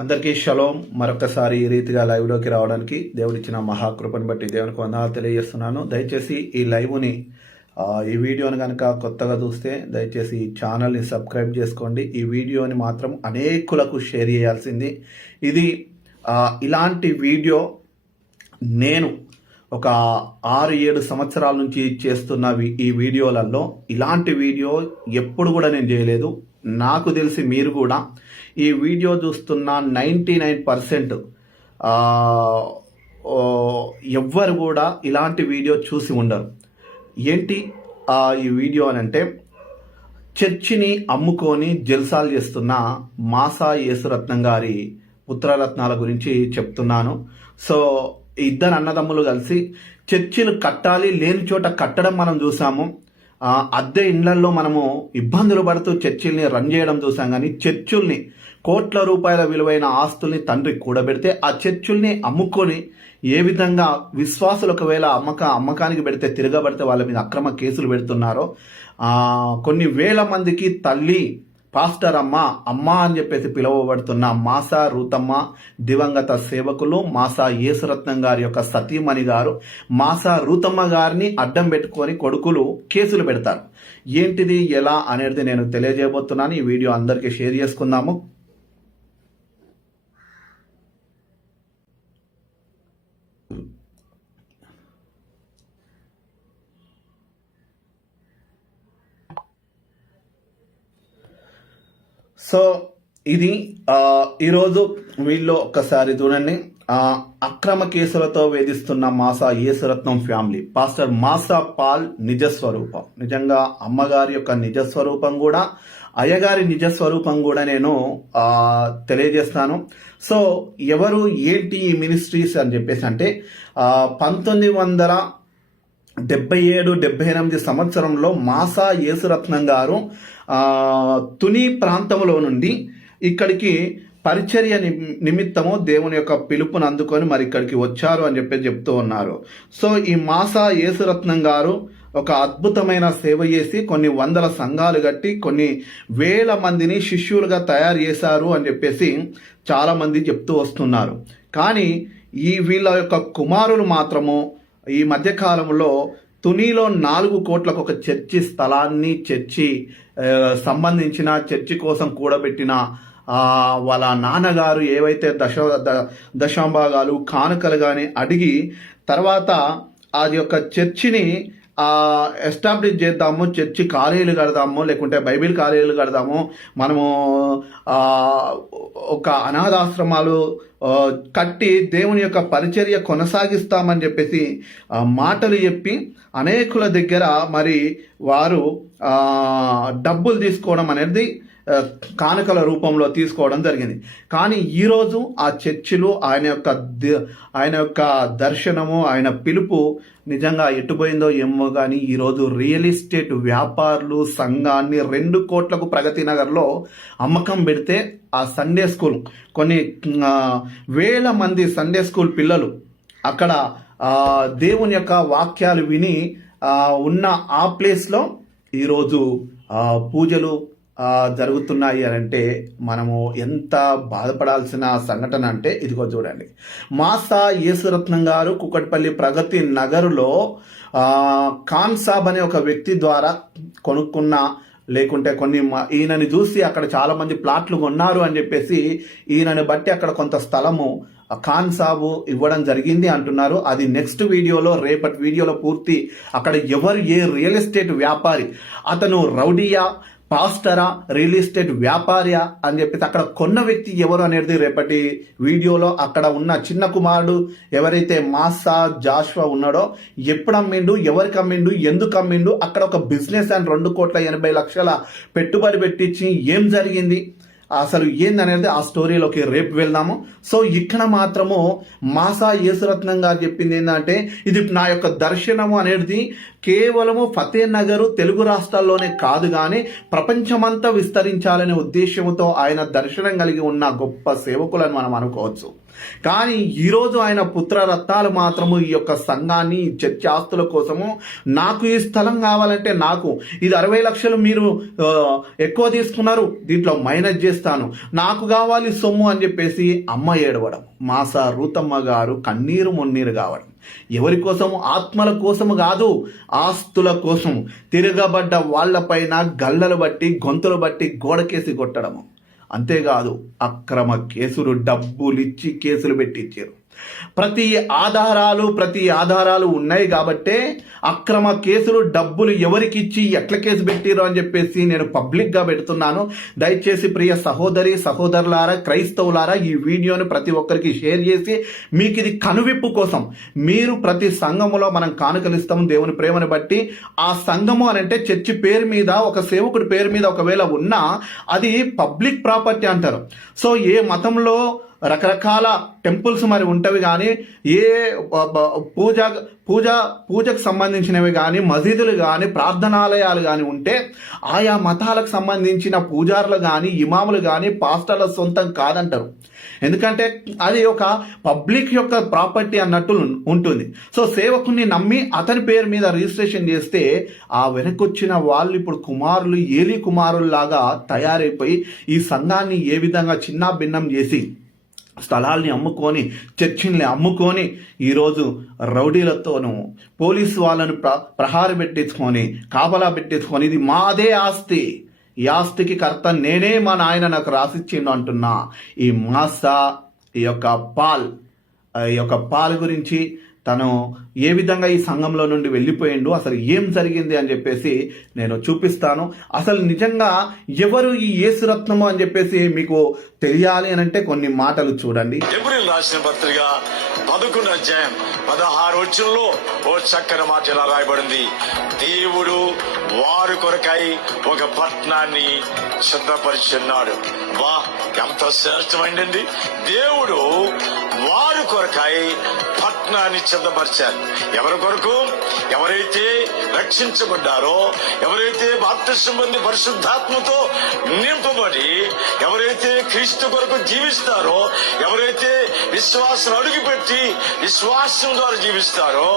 అందరికీ షలోం. మరొకసారి ఈ రీతిగా లైవ్లోకి రావడానికి దేవుడిచ్చిన మహాకృపను బట్టి దేవునికి వందనాలు తెలియజేస్తున్నాను. దయచేసి ఈ లైవ్ని ఈ వీడియోని కనుక కొత్తగా చూస్తే దయచేసి ఈ ఛానల్ని సబ్స్క్రైబ్ చేసుకోండి. ఈ వీడియోని మాత్రం అనేకులకు షేర్ చేయాల్సింది. ఇది ఇలాంటి వీడియో నేను ఒక 6-7 సంవత్సరాల నుంచి చేస్తున్న ఈ వీడియోలలో ఇలాంటి వీడియో ఎప్పుడు కూడా నేను చేయలేదు. నాకు తెలిసి మీరు కూడా ఈ వీడియో చూస్తున్న 99% ఎవ్వరు కూడా ఇలాంటి వీడియో చూసి ఉండరు. ఏంటి ఈ వీడియో అని అంటే, చర్చిని అమ్ముకొని జల్సాలు చేస్తున్న మాసా యేసురత్నం గారి పుత్రరత్నాల గురించి చెప్తున్నాను. సో ఇద్దరు అన్నదమ్ములు కలిసి చర్చిలు కట్టాలి, లేని చోట కట్టడం మనం చూసాము. అద్దె ఇండ్లల్లో మనము ఇబ్బందులు పడుతూ చర్చిల్ని రన్ చేయడం చూసాం. కానీ చర్చుల్ని, కోట్ల రూపాయల విలువైన ఆస్తుల్ని తండ్రి కూడబెడితే ఆ చర్చుల్ని అమ్ముకొని ఏ విధంగా విశ్వాసులు ఒకవేళ అమ్మకానికి పెడితే, తిరగబడితే వాళ్ళ మీద అక్రమ కేసులు పెడుతున్నారో, కొన్ని వేల మందికి తల్లి, పాస్టర్ అమ్మ అని చెప్పేసి పిలువబడుతున్న మాసా రూతమ్మ, దివంగత సేవకులు మాసా యేసురత్నం గారి యొక్క సతీమణి గారు మాసా రూతమ్మ గారిని అడ్డం పెట్టుకొని కొడుకులు కేసులు పెడతారు. ఏంటిది ఎలా అనేది నేను తెలియజేయబోతున్నాను. ఈ వీడియో అందరికీ షేర్ చేసుకుందాము. సో ఇది ఈరోజు వీళ్ళు ఒక్కసారి చూడండి. అక్రమ కేసులతో వేధిస్తున్న మాసా యేసురత్నం ఫ్యామిలీ, పాస్టర్ మాసా పాల్ నిజస్వరూపం, నిజంగా అమ్మగారి యొక్క నిజస్వరూపం కూడా, అయ్యగారి నిజస్వరూపం కూడా నేను తెలియజేస్తాను. సో ఎవరు ఏంటి ఈ మినిస్ట్రీస్ అని చెప్పేసి అంటే, 1977-78 సంవత్సరంలో మాసా యేసురత్నం గారు తుని ప్రాంతంలో నుండి ఇక్కడికి పరిచర్య నిమిత్తము దేవుని యొక్క పిలుపును అందుకొని మరి ఇక్కడికి వచ్చారు అని చెప్తూ ఉన్నారు. సో ఈ మాసా యేసురత్నం గారు ఒక అద్భుతమైన సేవ చేసి కొన్ని వందల సంఘాలు కట్టి కొన్ని వేల మందిని శిష్యులుగా తయారు చేశారు అని చెప్పేసి చాలామంది చెప్తూ వస్తున్నారు. కానీ వీళ్ళ యొక్క కుమారులు మాత్రము ఈ మధ్యకాలంలో తునిలో 4 కోట్లకు ఒక చర్చి స్థలాన్ని, చర్చి సంబంధించిన చర్చి కోసం కూడబెట్టిన వాళ్ళ నాన్నగారు ఏవైతే దశాంభాగాలు కానుకలు కానీ అడిగి తర్వాత అది యొక్క చర్చిని ఎస్టాబ్లిష్ చేద్దాము, చర్చి కాలేజీలు కడదాము, లేకుంటే బైబిల్ కాలేజీలు కడదాము, మనము ఒక అనాథాశ్రమాలు కట్టి దేవుని యొక్క పరిచర్య కొనసాగిస్తామని చెప్పేసి మాటలు చెప్పి అనేకుల దగ్గర మరి వారు డబ్బులు తీసుకోవడం అనేది కానుకల రూపంలో తీసుకోవడం జరిగింది. కానీ ఈరోజు ఆ చర్చిలు, ఆయన యొక్క దర్శనము, ఆయన పిలుపు నిజంగా ఎట్టుపోయిందో ఏమో. కానీ ఈరోజు రియల్ ఎస్టేట్ వ్యాపారులు సంఘాన్ని 2 కోట్లకు ప్రగతి నగర్లో అమ్మకం పెడితే ఆ సండే స్కూల్, కొన్ని వేల మంది సండే స్కూల్ పిల్లలు అక్కడ దేవుని యొక్క వాక్యాలు విని ఉన్న ఆ ప్లేస్లో ఈరోజు పూజలు జరుగుతున్నాయి అని అంటే మనము ఎంత బాధపడాల్సిన సంఘటన అంటే, ఇదిగో చూడండి. మాసా యేసురత్నం గారు కుకట్పల్లి ప్రగతి నగరులో ఖాన్ సాబ్ అనే ఒక వ్యక్తి ద్వారా కొనుక్కున్న, లేకుంటే కొన్ని ఈయనని చూసి అక్కడ చాలా మంది ప్లాట్లు కొన్నారు అని చెప్పేసి ఈయనని బట్టి అక్కడ కొంత స్థలము ఖాన్ సాబు ఇవ్వడం జరిగింది అంటున్నారు. అది నెక్స్ట్ వీడియోలో, రేపటి వీడియోలో పూర్తి అక్కడ ఏ రియల్ ఎస్టేట్ వ్యాపారి, అతను రౌడీయా, పాస్టరా, రియల్ ఎస్టేట్ వ్యాపారియా అని చెప్పేసి అక్కడ కొన్న వ్యక్తి ఎవరు అనేది రేపటి వీడియోలో, అక్కడ ఉన్న చిన్న కుమారుడు ఎవరైతే మాసా జాషువా ఉన్నాడో ఎప్పుడు అమ్మిండు, ఎవరికి అమ్మిండు, ఎందుకు అమ్మిండు, అక్కడ ఒక బిజినెస్ అండ్ 2,80,00,000 పెట్టుబడి పెట్టించి ఏం జరిగింది, అసలు ఏందనేది ఆ స్టోరీలోకి రేపు వెళ్దాము. సో ఇక్కడ మాత్రము మాసా యేసురత్నం గారు చెప్పింది ఏంటంటే, ఇది నా యొక్క దర్శనము అనేది కేవలము ఫతేనగర్ తెలుగు రాష్ట్రాల్లోనే కాదు కానీ ప్రపంచమంతా విస్తరించాలనే ఉద్దేశంతో ఆయన దర్శనం కలిగి ఉన్న గొప్ప సేవకులను మనం అనుకోవచ్చు. కానీ ఈరోజు ఆయన పుత్రరత్నాలు మాత్రము ఈ యొక్క సంఘాన్ని, చర్చి ఆస్తుల కోసము, నాకు ఈ స్థలం కావాలంటే నాకు ఇది 60 లక్షలు మీరు ఎక్కువ తీసుకున్నారు, దీంట్లో మైనస్ చేసి చేస్తాను, నాకు కావాలి సొమ్ము అని చెప్పేసి అమ్మ ఏడవడం, మాసా రూతమ్మ గారు కన్నీరు మున్నీరు కావడం. ఎవరి కోసము? ఆత్మల కోసము కాదు, ఆస్తుల కోసం తిరగబడ్డ వాళ్లపైన గల్లలు బట్టి గొంతులు బట్టి గోడకేసి కొట్టడము. అంతేకాదు అక్రమ కేసులు, డబ్బులిచ్చి కేసులు పెట్టించారు. ప్రతి ఆధారాలు ఉన్నాయి కాబట్టే అక్రమ కేసులు, డబ్బులు ఎవరికి ఇచ్చి ఎట్ల కేసు పెట్టిరో అని చెప్పేసి నేను పబ్లిక్గా పెడుతున్నాను. దయచేసి ప్రియ సహోదరులారా, క్రైస్తవులారా, ఈ వీడియోని ప్రతి ఒక్కరికి షేర్ చేసి మీకు ఇది కనువిప్పు కోసం, మీరు ప్రతి సంఘములో మనం కానుకలిస్తాం దేవుని ప్రేమను బట్టి. ఆ సంఘము అని అంటే చర్చి పేరు మీద, ఒక సేవకుడి పేరు మీద ఒకవేళ ఉన్నా అది పబ్లిక్ ప్రాపర్టీ అంటారు. సో ఏ మతంలో రకరకాల టెంపుల్స్ మరి ఉంటవి, కానీ ఏ పూజకు సంబంధించినవి కానీ, మసీదులు కానీ, ప్రార్థనాలయాలు కానీ ఉంటే ఆయా మతాలకు సంబంధించిన పూజారులు కానీ, ఇమాములు కానీ, పాస్టర్ల సొంతం కాదంటారు. ఎందుకంటే అది ఒక పబ్లిక్ యొక్క ప్రాపర్టీ అన్నట్టు ఉంటుంది. సో సేవకుని నమ్మి అతని పేరు మీద రిజిస్ట్రేషన్ చేస్తే ఆ వెనకొచ్చిన వాళ్ళు ఇప్పుడు కుమారులు, ఏలి కుమారుల్లాగా తయారైపోయి ఈ సంఘాన్ని ఏ విధంగా చిన్నా భిన్నం చేసి స్థలాల్ని అమ్ముకొని, చర్చిల్ని అమ్ముకొని, ఈరోజు రౌడీలతోనూ పోలీసు వాళ్ళను ప్రహారం పెట్టించుకొని, కాపలా పెట్టించుకొని, ఇది మాదే ఆస్తి, ఈ ఆస్తికి కర్త నేనే, మా నాయన నాకు రాసిచ్చిండు అంటున్నా ఈ మాసా, ఈ యొక్క పాల్ గురించి తను ఏ విధంగా ఈ సంఘంలో నుండి వెళ్ళిపోయిండు, అసలు ఏం జరిగింది అని చెప్పేసి నేను చూపిస్తాను. అసలు నిజంగా ఎవరు ఈ యేసురత్నము అని చెప్పేసి మీకు తెలియాలి అని అంటే కొన్ని మాటలు చూడండి. ఎబ్రిల్ రాసిన పత్రిక 11వ అధ్యాయం 16వ వచనంలో ఓ చక్కని మాట ఇలా రాయబడింది. దేవుడు వారి కొరకై ఒక పట్టణాన్ని సిద్ధపరిచున్నాడు. వా, ఎంత శ్రేష్టమైందండి! దేవుడు వారి కొరకై పట్టణాన్ని సిద్ధపరిచారు. ఎవరి కొరకు? ఎవరైతే రక్షించబడ్డారో, ఎవరైతే బాప్తిస్మం పొంది పరిశుద్ధాత్మతో నింపబడి, ఎవరైతే క్రీస్తు కొరకు జీవిస్తారో, ఎవరైతే విశ్వాసం అడుగుపెట్టి విశ్వాసం ద్వారా జీవిస్తారో,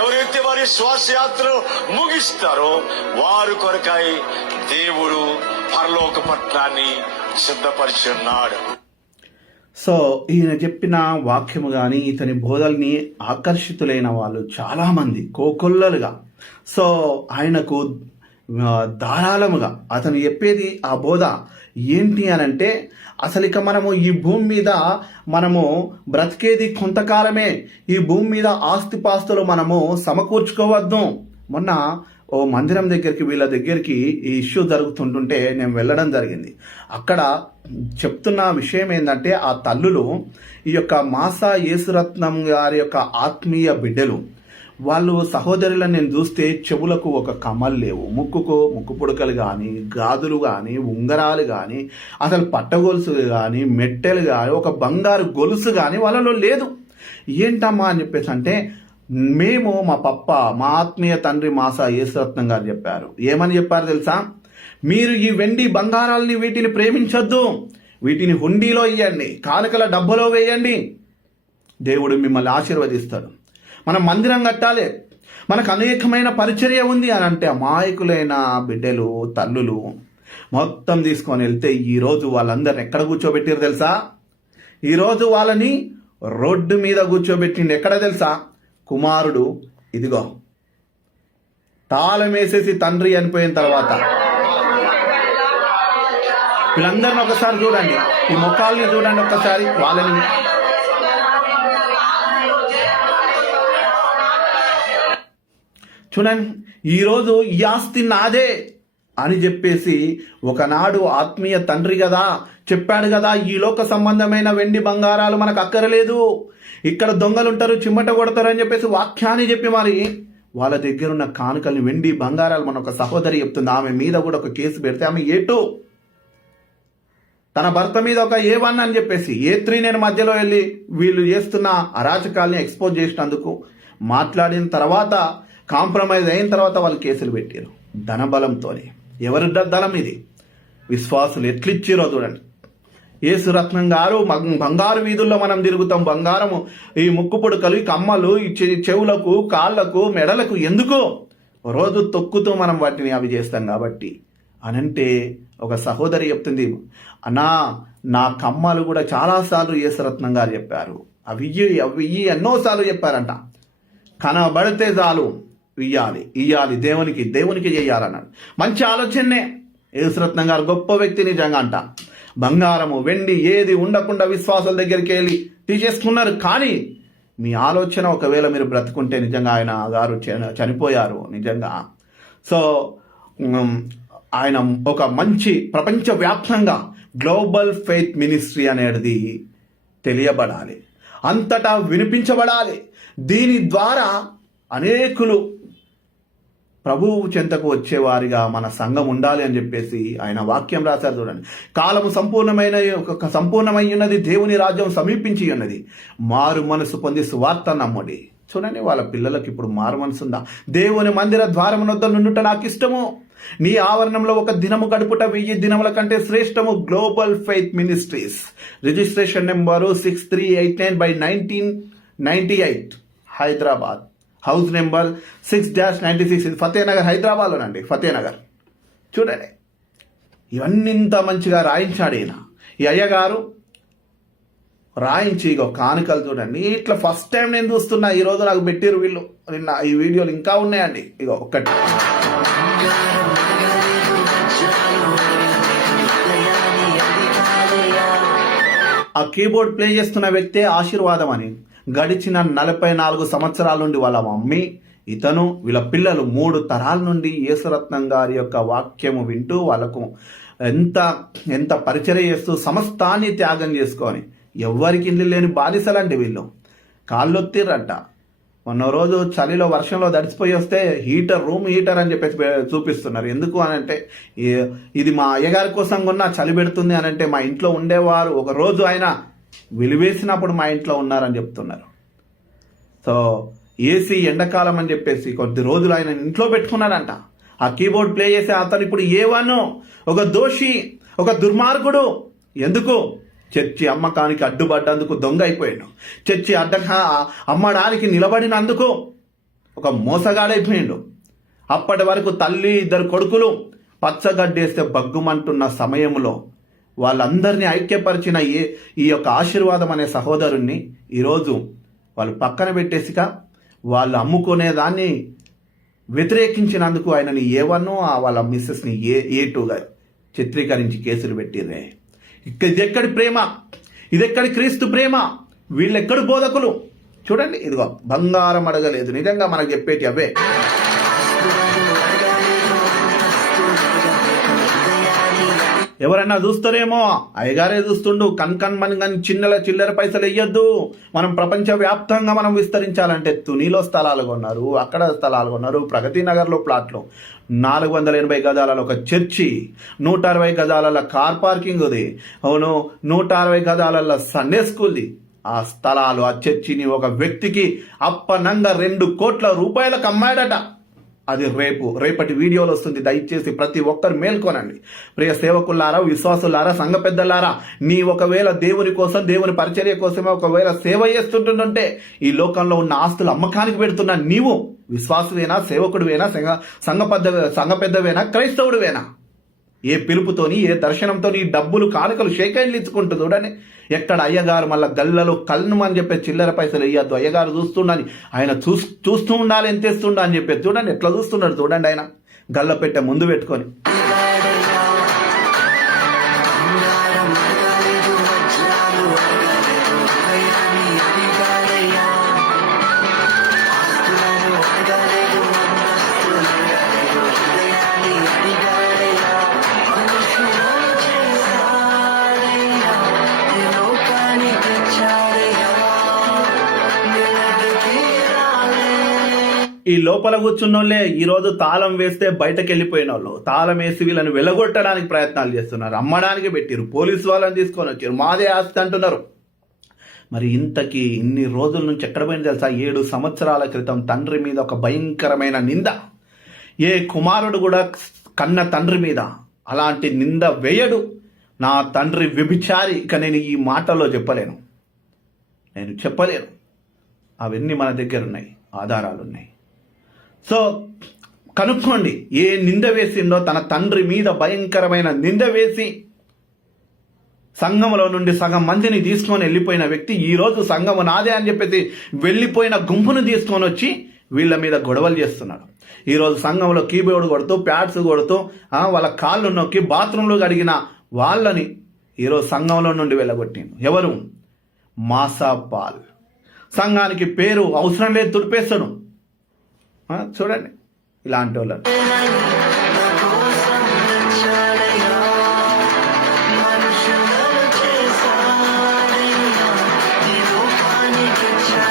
ఎవరైతే వారి విశ్వాస యాత్ర ముగిస్తారో వారి కొరకై దేవుడు పరలోక పట్టణాన్ని సిద్ధపరిచి ఉన్నాడు. సో ఈయన చెప్పిన వాక్యము కానీ, ఇతని బోధల్ని ఆకర్షితులైన వాళ్ళు చాలామంది కోకొల్లలుగా, సో ఆయనకు ధారాళముగా అతను చెప్పేది ఆ బోధ ఏంటి అని అంటే, అసలు ఇక మనము ఈ భూమి మీద మనము బ్రతికేది కొంతకాలమే, ఈ భూమి మీద ఆస్తిపాస్తులు మనము సమకూర్చుకోవద్దు. మొన్న ఓ మందిరం దగ్గరికి, వీళ్ళ దగ్గరికి ఈ ఇష్యూ జరుగుతుంటుంటే నేను వెళ్ళడం జరిగింది. అక్కడ చెప్తున్న విషయం ఏంటంటే, ఆ తల్లులు ఈ యొక్క మాసా యేసురత్నం గారి యొక్క ఆత్మీయ బిడ్డలు, వాళ్ళు సహోదరులను నేను చూస్తే చెవులకు ఒక కమ్మలు లేవు, ముక్కు పుడకలు కానీ, గాజులు కానీ, ఉంగరాలు కానీ, అసలు పట్టగొలుసులు కానీ, మెట్టెలు కానీ, ఒక బంగారు గొలుసు కానీ వాళ్ళలో లేదు. ఏంటమ్మా అని చెప్పేసి అంటే, మేము మా ఆత్మీయ తండ్రి మాసా యేసురత్నం గారు చెప్పారు. ఏమని చెప్పారు తెలుసా? మీరు ఈ వెండి బంగారాలని వీటిని ప్రేమించొద్దు, వీటిని హుండీలో వేయండి, కానుకల డబ్బులో వేయండి, దేవుడు మిమ్మల్ని ఆశీర్వదిస్తాడు. మనం మందిరం కట్టాలి, మనకు అనేకమైన పరిచర్య ఉంది అని అంటే అమాయకులైన బిడ్డలు, తల్లులు మొత్తం తీసుకొని వెళ్తే ఈరోజు వాళ్ళందరిని ఎక్కడ కూర్చోబెట్టారు తెలుసా? ఈరోజు వాళ్ళని రోడ్డు మీద కూర్చోబెట్టింది. ఎక్కడ తెలుసా? కుమారుడు ఇదిగో తాళం వేసేసి తండ్రి చనిపోయిన తర్వాత వీళ్ళందరిని ఒకసారి చూడండి, ఈ ముఖాలని చూడండి ఒక్కసారి, వాళ్ళని చూడండి. ఈరోజు ఈ ఆస్తి నాదే అని చెప్పేసి ఒకనాడు ఆత్మీయ తండ్రి కదా చెప్పాడు కదా, ఈ లోక సంబంధమైన వెండి బంగారాలు మనకు అక్కరలేదు, ఇక్కడ దొంగలు ఉంటారు, చిమ్మట కొడతారు అని చెప్పేసి వాక్యాన్ని చెప్పి మరి వాళ్ళ దగ్గర ఉన్న కానుకల్ని, వెండి బంగారాలు, మన ఒక సహోదరి చెప్తుంది, ఆమె మీద కూడా ఒక కేసు పెడితే ఆమె A2, తన భర్త మీద ఒక A1 అని చెప్పేసి, A3 నేను మధ్యలో వెళ్ళి వీళ్ళు చేస్తున్న అరాచకాల్ని ఎక్స్పోజ్ చేసినందుకు మాట్లాడిన తర్వాత, కాంప్రమైజ్ అయిన తర్వాత వాళ్ళు కేసులు పెట్టారు ధనబలంతో. ఎవరి ధనం ఇది? విశ్వాసులు ఎట్లిచ్చిరో చూడండి. యేసురత్నం గారు బంగారు వీధుల్లో మనం తిరుగుతాం, బంగారము ఈ ముక్కు పుడకలు, ఈ కమ్మలు, ఈ చెవులకు, కాళ్లకు, మెడలకు ఎందుకు? రోజు తొక్కుతూ మనం వాటిని అవి చేస్తాం కాబట్టి అనంటే ఒక సహోదరి చెప్తుంది, అన్నా నా కమ్మలు కూడా చాలాసార్లు యేసరత్నం గారు చెప్పారు, అవి ఎన్నోసార్లు చెప్పారంట, కనబడితే చాలు ఇయ్యాలి దేవునికి చేయాలన్నాడు. మంచి ఆలోచనే. యేసరత్నం గారు గొప్ప వ్యక్తి నిజంగా అంట. బంగారము వెండి ఏది ఉండకుండా విశ్వాసుల దగ్గరికి వెళ్ళి తీసేసుకున్నారు. కానీ మీ ఆలోచన ఒకవేళ మీరు బ్రతుకుంటే, నిజంగా ఆయన గారు చనిపోయారు నిజంగా. సో ఆయన ఒక మంచి ప్రపంచవ్యాప్తంగా గ్లోబల్ ఫెయిత్ మినిస్ట్రీ అనేది తెలియబడాలి, అంతటా వినిపించబడాలి. దీని ద్వారా అనేకులు ప్రభువు చెంతకు వచ్చేవారిగా మన సంఘం ఉండాలి అని చెప్పేసి ఆయన వాక్యం రాశారు. చూడండి, కాలము సంపూర్ణమై ఉన్నది, దేవుని రాజ్యం సమీపించి ఉన్నది, మారు మనసు పొంది సువార్త నమ్ముడి. చూడండి, వాళ్ళ పిల్లలకు ఇప్పుడు మారు మనసు ఉందా? దేవుని మందిర ద్వారమునొద్ద నుండుట నాకు ఇష్టము, నీ ఆవరణంలో ఒక దినము గడుపుట 1000 దినముల కంటే శ్రేష్టము. Global faith ministries, registration number 6389/1998, Hyderabad. House number 6-96, Fatehnagar, హైదరాబాద్లోనండి, ఫతేనగర్. చూడండి, ఇవన్నీ ఇంత మంచిగా రాయించాడు ఈయన. ఈ అయ్యగారు రాయించి ఇగో కానుకలు చూడండి. ఇట్లా ఫస్ట్ టైం నేను చూస్తున్నా, ఈరోజు నాకు పెట్టిరు వీళ్ళు. నిన్న ఈ వీడియోలు ఇంకా ఉన్నాయండి. ఇగో ఒక్కటి, ఆ కీబోర్డ్ ప్లే చేస్తున్న వ్యక్తే ఆశీర్వాదం అని. గడిచిన 44 సంవత్సరాల నుండి వాళ్ళ మమ్మీ, ఇతను, వీళ్ళ పిల్లలు 3 తరాల నుండి యేసరత్నం గారి యొక్క వాక్యము వింటూ వాళ్ళకు ఎంత పరిచర్య చేస్తూ సమస్తాన్ని త్యాగం చేసుకొని, ఎవరికి ఇల్లు లేని బాధిసలండి వీళ్ళు. కాళ్ళొత్తిర్రంట. మొన్న రోజు చలిలో వర్షంలో తడిసిపోయి వస్తే రూమ్ హీటర్ అని చెప్పేసి చూపిస్తున్నారు. ఎందుకు అని అంటే, ఇది మా అయ్యగారి కోసం కొన్నా, చలి పెడుతుంది అని అంటే, మా ఇంట్లో ఉండేవారు ఒక రోజు ఆయన వెలివేసినప్పుడు మా ఇంట్లో ఉన్నారని చెప్తున్నారు. సో ఏసీ ఎండాకాలం అని చెప్పేసి కొద్ది రోజులు ఆయన ఇంట్లో పెట్టుకున్నాడంట. ఆ కీబోర్డ్ ప్లే చేసే అతను ఇప్పుడు ఏవానో ఒక దోషి, ఒక దుర్మార్గుడు. ఎందుకు? చర్చి అమ్మకానికి అడ్డుపడ్డందుకు దొంగ అయిపోయాడు. చర్చి అమ్మడానికి నిలబడినందుకు ఒక మోసగాడైపోయాడు. అప్పటి వరకు తల్లి, 2 కొడుకులు పచ్చగడ్డేస్తే బగ్గుమంటున్న సమయంలో వాళ్ళందరినీ ఐక్యపరిచిన ఈ యొక్క ఆశీర్వాదం అనే సహోదరుణ్ణి ఈరోజు వాళ్ళు పక్కన పెట్టేసిక వాళ్ళు అమ్ముకునేదాన్ని వ్యతిరేకించినందుకు ఆయనని A1, వాళ్ళ మిస్సెస్ని A2గా చిత్రీకరించి కేసులు పెట్టిర్రే. ఇదెక్కడి ప్రేమ? ఇదెక్కడి క్రీస్తు ప్రేమ? వీళ్ళెక్కడి బోధకులు? చూడండి, ఇదిగో బంగారం అడగలేదు. నిజంగా మనకు చెప్పేటి అవే. ఎవరన్నా చూస్తారేమో, అయ్యగారే చూస్తుండు. కన్మని చిల్లర పైసలు వెయ్యొద్దు. మనం ప్రపంచవ్యాప్తంగా మనం విస్తరించాలంటే తునిలో స్థలాలు కొన్నారు, అక్కడ స్థలాలు కొన్నారు, ప్రగతి నగర్లో ప్లాట్లు, 480 గజాల ఒక చర్చి, 160 గజాల కార్ పార్కింగ్ ఉంది, అవును, 160 గజాల సండే స్కూల్ది. ఆ స్థలాలు, ఆ చర్చిని ఒక వ్యక్తికి అప్పనంగా 2 కోట్ల రూపాయలకు అమ్మాడట. అది రేపటి వీడియోలో వస్తుంది. దయచేసి ప్రతి ఒక్కరు మేల్కొనండి. ప్రియ సేవకులారా, విశ్వాసులారా, సంఘ పెద్దలారా, నీ ఒకవేళ దేవుని కోసం, దేవుని పరిచర్య కోసమే ఒకవేళ సేవ చేస్తుంటుంటే, ఈ లోకంలో ఉన్న ఆస్తులు అమ్మకానికి పెడుతున్నా నీవు విశ్వాసువేనా, సేవకుడివేనా, సంఘ పెద్దవేనా, క్రైస్తవుడివేనా? ఏ పిలుపుతోని, ఏ దర్శనంతో ఈ డబ్బులు, కానుకలు, షేకైన్లు ఇచ్చుకుంటూ చూడండి. ఎక్కడ అయ్యగారు మళ్ళీ గల్లలో కళ్ళను అని చెప్పి చిల్లర పైసలు వేయద్దు, అయ్యగారు చూస్తుండని, ఆయన చూస్తూ ఉండాలి, ఎంత ఇస్తుండ అని చెప్పి చూడండి ఎట్లా చూస్తున్నాడు. చూడండి, ఆయన గల్ల పెట్టే ముందు పెట్టుకొని. ఈ లోపల కూర్చున్నోళ్ళే ఈరోజు తాళం వేస్తే బయటకు వెళ్ళిపోయిన వాళ్ళు, తాళం వేసి వీళ్ళని వెలగొట్టడానికి ప్రయత్నాలు చేస్తున్నారు. అమ్మడానికి పెట్టిరు, పోలీసు వాళ్ళని తీసుకొని వచ్చారు, మాదే ఆస్తి అంటున్నారు. మరి ఇంతకీ ఇన్ని రోజుల నుంచి ఎక్కడ పోయింది తెలుసా? 7 సంవత్సరాల క్రితం తండ్రి మీద ఒక భయంకరమైన నింద. ఏ కుమారుడు కూడా కన్న తండ్రి మీద అలాంటి నింద వేయడు. నా తండ్రి వ్యభిచారి. ఇక నేను ఈ మాటల్లో చెప్పలేను. అవన్నీ మన దగ్గర ఉన్నాయి, ఆధారాలు ఉన్నాయి. సో కనుక్కోండి. ఏ నింద వేసిండో, తన తండ్రి మీద భయంకరమైన నింద వేసి సంఘంలో నుండి సగం మందిని తీసుకొని వెళ్ళిపోయిన వ్యక్తి ఈరోజు సంఘము నాదే అని చెప్పేసి వెళ్ళిపోయిన గుంపును తీసుకొని వచ్చి వీళ్ళ మీద గొడవలు చేస్తున్నాడు. ఈరోజు సంఘంలో కీబోర్డ్ కొడుతూ, ప్యాడ్స్ కొడుతూ, వాళ్ళ కాళ్ళు నొక్కి బాత్రూంలో అడిగిన వాళ్ళని ఈరోజు సంఘంలో నుండి వెళ్ళగొట్టిండు. ఎవరు? మాసాపాల్. సంఘానికి పేరు అవసరం లేదు, తుడిపేస్తాడు. చూడండి ఇలాంటి వాళ్ళని.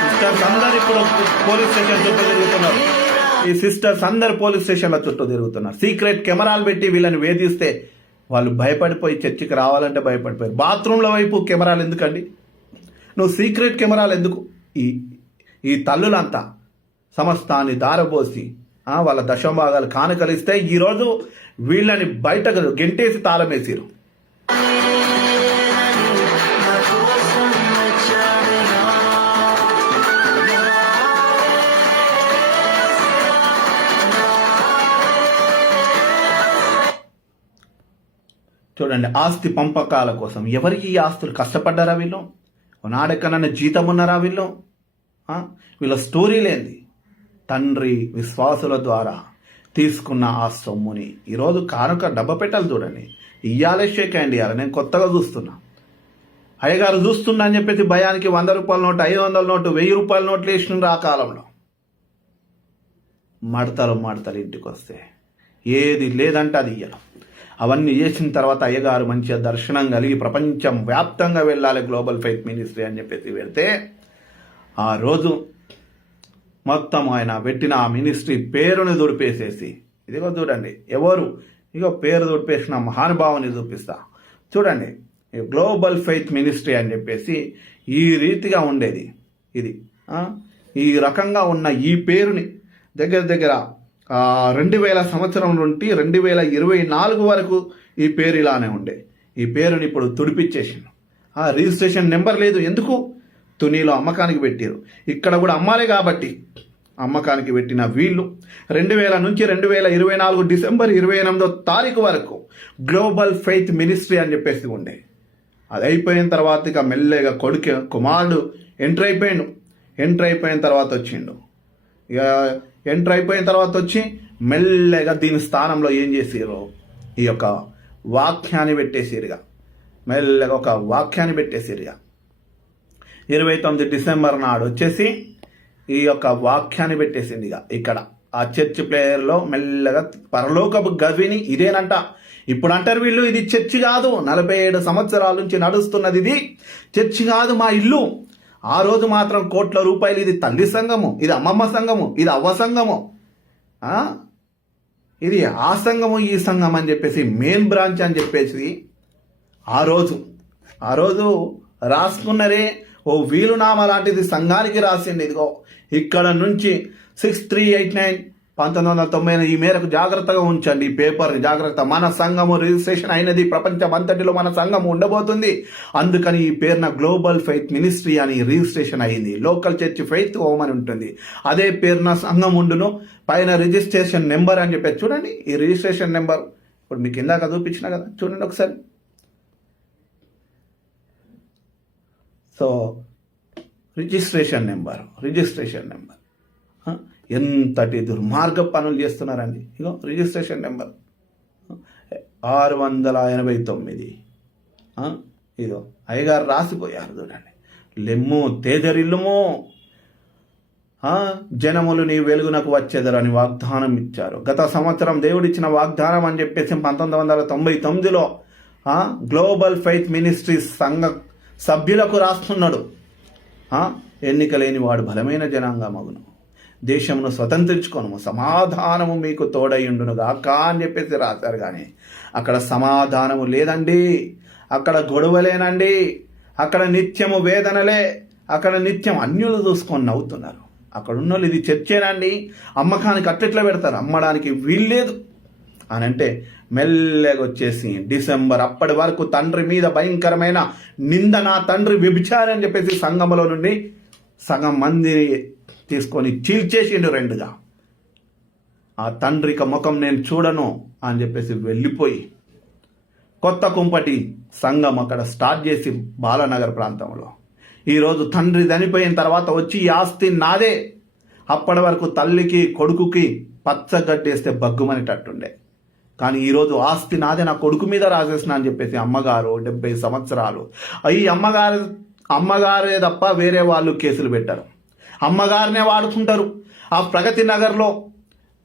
సిస్టర్స్ అందరు ఇప్పుడు పోలీస్ స్టేషన్ చుట్టూ తిరుగుతున్నారు. ఈ సిస్టర్స్ అందరు పోలీస్ స్టేషన్ల చుట్టూ తిరుగుతున్నారు. సీక్రెట్ కెమెరాలు పెట్టి వీళ్ళని వేధిస్తే వాళ్ళు భయపడిపోయి చర్చికి రావాలంటే భయపడిపోయారు. బాత్రూంల వైపు కెమెరాలు ఎందుకండి? నువ్వు సీక్రెట్ కెమెరాలు ఎందుకు? ఈ తల్లులంతా సమస్తాన్ని దారబోసి వాళ్ళ దశభాగాలు కానుకలిస్తే ఈరోజు వీళ్ళని బయటకు గెంటేసి తాళమేసిరు. చూడండి, ఆస్తి పంపకాల కోసం ఎవరికి ఈ ఆస్తులు? కష్టపడ్డారా వీళ్ళు? నాడెక్కడన్నా జీతం ఉన్నారా వీళ్ళు? వీళ్ళ స్టోరీలేంది? తండ్రి విశ్వాసుల ద్వారా తీసుకున్న ఆ సొమ్ముని ఈరోజు కానుక డబ్బ పెట్టాలి. చూడండి, ఇయ్యాలే షేక్ హ్యాండ్ ఇయ్యాలి. నేను కొత్తగా చూస్తున్నా. అయ్యగారు చూస్తున్నా అని చెప్పేసి భయానికి 100 రూపాయల నోటు, 500 నోటు, 1000 రూపాయల నోట్లు వేసినారు ఆ కాలంలో. మడతలు ఇంటికి వస్తే ఏది లేదంటే అది ఇయ్యడం. అవన్నీ చేసిన తర్వాత అయ్యగారు మంచిగా దర్శనం కలిగి ప్రపంచం వ్యాప్తంగా వెళ్ళాలి గ్లోబల్ ఫెయిత్ మినిస్ట్రీ అని చెప్పేసి వెళ్తే ఆ రోజు మొత్తం ఆయన పెట్టిన ఆ మినిస్ట్రీ పేరుని దుడిపేసేసి, ఇదిగో చూడండి ఎవరు, ఇగో పేరు దుడిపేసిన మహానుభావుని చూపిస్తా. చూడండి, గ్లోబల్ ఫెయిత్ మినిస్ట్రీ అని చెప్పేసి ఈ రీతిగా ఉండేది. ఇది ఈ రకంగా ఉన్న ఈ పేరుని దగ్గర 2000 సంవత్సరం నుండి 2024 వరకు ఈ పేరు ఇలానే ఉండే. ఈ పేరుని ఇప్పుడు తుడిపిచ్చేసిండు. రిజిస్ట్రేషన్ నెంబర్ లేదు. ఎందుకు? తునిలో అమ్మకానికి పెట్టారు. ఇక్కడ కూడా అమ్మాలే కాబట్టి అమ్మకానికి పెట్టిన వీళ్ళు 2000 నుంచి 2024 డిసెంబర్ 28వ తారీఖు వరకు గ్లోబల్ ఫెయిత్ మినిస్ట్రీ అని చెప్పేసి ఉండే. అది అయిపోయిన తర్వాత ఇక మెల్లగా కుమారుడు ఎంటర్ అయిపోయిన తర్వాత వచ్చిండు. ఇక ఎంటర్ అయిపోయిన తర్వాత వచ్చి మెల్లగా దీని స్థానంలో ఏం చేసారు? ఈ యొక్క వాక్యాన్ని పెట్టేసిరుగా. మెల్లగా ఒక వాక్యాన్ని పెట్టేసిరుగా. 29 డిసెంబర్ నాడు వచ్చేసి ఈ యొక్క వాక్యాన్ని పెట్టేసింది. ఇక్కడ ఆ చర్చ్ ప్లేయర్లో మెల్లగా పరలోకపు గవిని ఇదేనంట. ఇప్పుడు అంటారు వీళ్ళు, ఇది చర్చి కాదు, 47 సంవత్సరాల నుంచి నడుస్తున్నది, ఇది చర్చి కాదు, మా ఇల్లు. ఆ రోజు మాత్రం కోట్ల రూపాయలు. ఇది తల్లి సంఘము, ఇది అమ్మమ్మ సంఘము, ఇది అవ్వ సంఘము, ఇది ఆ సంఘము, ఈ సంఘం అని చెప్పేసి మెయిన్ బ్రాంచ్ అని చెప్పేసి ఆ రోజు రాసుకున్నరే ఓ వీలునామా లాంటిది సంఘానికి రాసింది. ఇదిగో ఇక్కడ నుంచి 6389 1990 ఈ మేరకు జాగ్రత్తగా ఉంచండి. ఈ పేపర్ని జాగ్రత్త. మన సంఘము రిజిస్ట్రేషన్ అయినది, ప్రపంచం అంతటిలో మన సంఘం ఉండబోతుంది. అందుకని ఈ పేరున గ్లోబల్ ఫెయిత్ మినిస్ట్రీ అని రిజిస్ట్రేషన్ అయింది. లోకల్ చర్చ్ ఫెయిత్ హోమ్ అని ఉంటుంది. అదే పేరున సంఘం ఉండును. పైన రిజిస్ట్రేషన్ నెంబర్ అని చెప్పేసి చూడండి. ఈ రిజిస్ట్రేషన్ నెంబర్ ఇప్పుడు మీకు ఇందాక చూపించిన కదా, చూడండి ఒకసారి. సో రిజిస్ట్రేషన్ నెంబర్ ఎంతటి దుర్మార్గ పనులు చేస్తున్నారండి. ఇగో రిజిస్ట్రేషన్ నెంబర్ 689. ఇదో అయ్యగారు రాసిపోయారు చూడండి. లెమ్ము తేజరిల్లుము, జనములు నీ వెలుగునకు వచ్చేదరని వాగ్దానం ఇచ్చారు. గత సంవత్సరం దేవుడిచ్చిన వాగ్దానం అని చెప్పేసి 1999లో గ్లోబల్ ఫెయిత్ మినిస్ట్రీ సంఘ సభ్యులకు రాస్తున్నాడు. ఎన్నిక లేని వాడు బలమైన జనాంగమగును, దేశమును స్వతంత్రించుకొనుము, సమాధానము మీకు తోడయుండును గాక అని చెప్పేసి రాశారు. కానీ అక్కడ సమాధానము లేదండి, అక్కడ గొడవలేనండి, అక్కడ నిత్యము వేదనలే, అక్కడ నిత్యం అన్యులు చూసుకొని నవ్వుతున్నారు. అక్కడ ఉన్న వాళ్ళు ఇది చర్చేనండి, అమ్మకానికి అట్లెట్లా పెడతారు, అమ్మడానికి వీల్లేదు అని అంటే మెల్లగా వచ్చేసి డిసెంబర్ అప్పటి వరకు తండ్రి మీద భయంకరమైన నింద, నా తండ్రి వ్యభిచారి అని చెప్పేసి సంఘంలో నుండి సగం మంది తీసుకొని చీల్చేసిండు రెండుగా. ఆ తండ్రి ఇక ముఖం నేను చూడను అని చెప్పేసి వెళ్ళిపోయి కొత్త కుంపటి సంఘం అక్కడ స్టార్ట్ చేసి బాలనగర్ ప్రాంతంలో ఈరోజు తండ్రి చనిపోయిన తర్వాత వచ్చి ఈ ఆస్తి నాదే. అప్పటి వరకు తల్లికి కొడుకుకి పచ్చగడ్డేస్తే బగ్గుమనేటట్టుండే. కానీ ఈరోజు ఆస్తి నాదే, నా కొడుకు మీద రాసేసిన అని చెప్పేసి అమ్మగారు 70 సంవత్సరాలు. ఈ అమ్మగారే తప్ప వేరే వాళ్ళు కేసులు పెట్టారు. అమ్మగారినే వాడుకుంటారు. ఆ ప్రగతి నగర్లో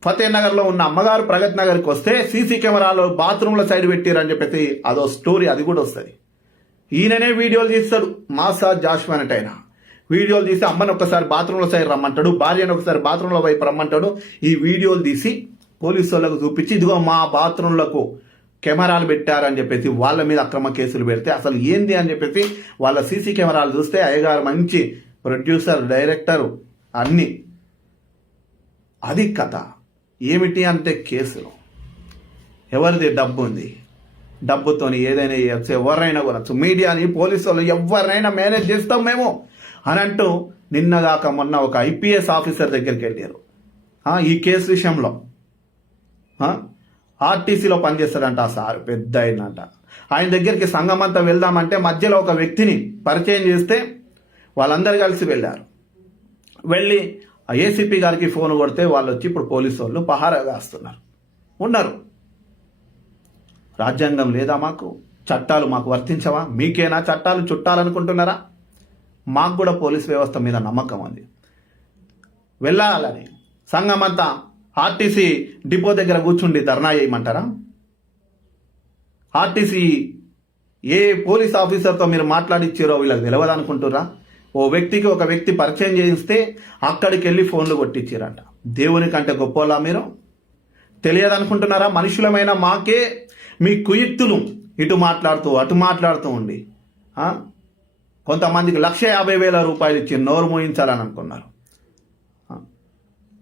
ఫతేనగర్లో ఉన్న అమ్మగారు ప్రగతి నగర్కి వస్తే సీసీ కెమెరాలో బాత్రూంలో సైడ్ పెట్టారని చెప్పేసి అదో స్టోరీ, అది కూడా వస్తుంది. ఈయననే వీడియోలు తీస్తాడు. మాసా జాషువా అనేట ఆయన వీడియోలు తీసి అమ్మని ఒకసారి బాత్రూంలో సైడ్ రమ్మంటాడు, భార్యను ఒకసారి బాత్రూంలో వైపు రమ్మంటాడు. ఈ వీడియోలు తీసి పోలీసు వాళ్ళకు చూపించి ఇదిగో మా బాత్రూంలకు కెమెరాలు పెట్టారని చెప్పేసి వాళ్ళ మీద అక్రమ కేసులు పెడితే అసలు ఏంది అని చెప్పేసి వాళ్ళ సీసీ కెమెరాలు చూస్తే అయ్యగారు మంచి ప్రొడ్యూసర్, డైరెక్టరు అన్నీ. అది కథ. ఏమిటి అంటే కేసులు. ఎవరిది డబ్బు ఉంది, డబ్బుతోని ఏదైనా చేయొచ్చు, ఎవరైనా కొనచ్చు. మీడియాని, పోలీసు వాళ్ళు ఎవరినైనా మేనేజ్ చేస్తాం మేము అని అంటూ నిన్నగాక మొన్న ఒక ఐపీఎస్ ఆఫీసర్ దగ్గరికి వెళ్ళారు ఈ కేసు విషయంలో. ఆర్టీసీలో పనిచేస్తాడంట ఆ సార్, పెద్ద అయినంట. ఆయన దగ్గరికి సంఘం అంతా వెళ్దామంటే మధ్యలో ఒక వ్యక్తిని పరిచయం చేస్తే వాళ్ళందరూ కలిసి వెళ్ళారు. వెళ్ళి ఏసీపీ గారికి ఫోన్ కొడితే వాళ్ళు వచ్చి ఇప్పుడు పోలీసు వాళ్ళు పహారా కాస్తున్నారు ఉన్నారు. రాజ్యాంగం లేదా మాకు? చట్టాలు మాకు వర్తించవా? మీకేనా చట్టాలు చుట్టాలనుకుంటున్నారా? మాకు కూడా పోలీస్ వ్యవస్థ మీద నమ్మకం ఉంది. వెళ్ళాలని సంఘం అంతా ఆర్టీసీ డిపో దగ్గర కూర్చుండి ధర్నా చేయమంటారా? ఆర్టీసీ ఏ పోలీస్ ఆఫీసర్తో మీరు మాట్లాడిచ్చారో వీళ్ళకి తెలియదనుకుంటురా? ఓ వ్యక్తికి ఒక వ్యక్తి పరిచయం చేయిస్తే అక్కడికి వెళ్ళి ఫోన్లు కొట్టించారంట. దేవుని కంటే గొప్పలా మీరు? తెలియదనుకుంటున్నారా? మనుషులమైన మాకే మీ కుయుక్తులు ఇటు మాట్లాడుతూ అటు మాట్లాడుతూ ఉండి కొంతమందికి 1,50,000 రూపాయలు ఇచ్చి నోరు మోయించాలని అనుకున్నారు.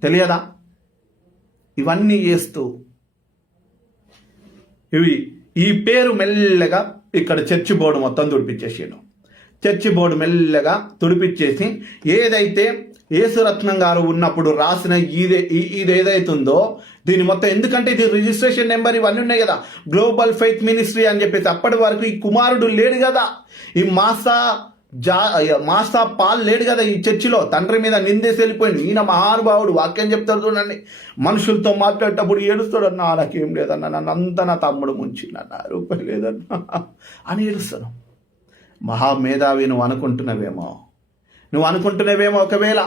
తెలియదా? ఇవన్నీ చేస్తూ ఈ పేరు మెల్లగా ఇక్కడ చర్చి బోర్డు మొత్తం తుడిపించేసాడు. చర్చి బోర్డు మెల్లగా తుడిపించేసి ఏదైతే యేసురత్నం గారు ఉన్నప్పుడు రాసిన ఇది ఏదైతుందో దీని మొత్తం, ఎందుకంటే ఇది రిజిస్ట్రేషన్ నెంబర్ ఇవన్నీ ఉన్నాయి కదా, గ్లోబల్ ఫెయిత్ మినిస్ట్రీ అని చెప్పేసి అప్పటి వరకు ఈ కుమారుడు లేడు కదా, ఈ మాస్తా పాల్ లేడు కదా ఈ చర్చిలో. తండ్రి మీద నిందేసి వెళ్ళిపోయింది. ఈయన మహానుభావుడు వాక్యం చెప్తాడు చూడండి. మనుషులతో మాట్లాడేటప్పుడు ఏడుస్తాడు. అన్నా నాకేం లేదన్నా, నన్ను అంతా నా తమ్ముడు ముంచిందన్న, రూపాయి లేదన్నా అని ఏడుస్తాను. మహామేధావి నువ్వు అనుకుంటున్నావేమో ఒకవేళ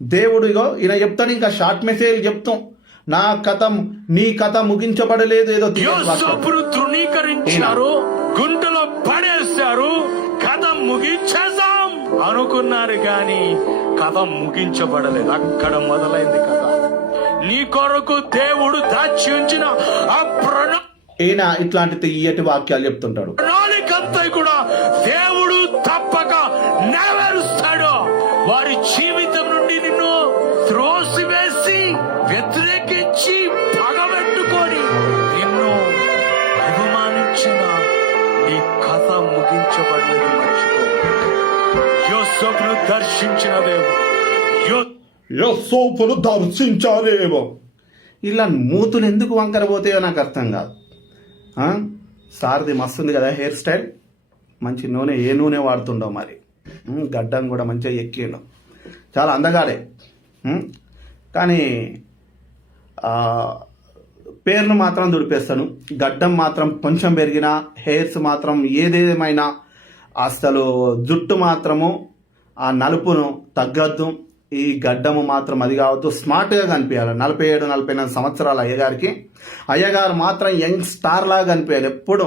దేవుడిగో ఈయన చెప్తాడు. ఇంకా షార్ట్ మెసేజ్ చెప్తాం, నీ కథ ముగించబడలేదు, ఏదో తృణీకరించారు, గుంటలో పడేశారు, కథ ముగించేసాం అనుకున్నారు కానీ కథ ముగించబడలేదు. అక్కడ మొదలైంది కథ. నీ కొరకు దేవుడు దాచి ఉంచిన ఈయన ఇట్లాంటి తీయటి వాక్యాలు చెప్తుంటాడు. ప్రణాళికంతా కూడా దేవుడు తప్పక నెరవేరుస్తాడు. వారి జీవితం నుండి నిన్ను త్రోసివేసి వ్యతిరేకించి పగబెట్టుకొని నిన్ను అవమానించిన నీ కథ ముగించబడలేదు. మర్చిపో. యోసేపును దర్శించలేమో. ఇలా మూతులు ఎందుకు వంకర పోతాయో నాకు అర్థం కాదు. సార్ది మస్తుంది కదా హెయిర్ స్టైల్, మంచి నూనె, ఏ నూనె వాడుతుండో మరి. గడ్డం కూడా మంచిగా ఎక్కిండు, చాలా అందగాడే. కానీ పేరును మాత్రం దుడిపేస్తాను. గడ్డం మాత్రం కొంచెం పెరిగిన, హెయిర్స్ మాత్రం ఏదేమైనా అసలు జుట్టు మాత్రము ఆ నలుపును తగ్గద్దు. ఈ గడ్డము మాత్రం అది కావద్దు, స్మార్ట్గా కనిపించాలి. 47-48 సంవత్సరాల అయ్యగారు మాత్రం యంగ్ స్టార్ లాగా కనిపించాలి. ఎప్పుడు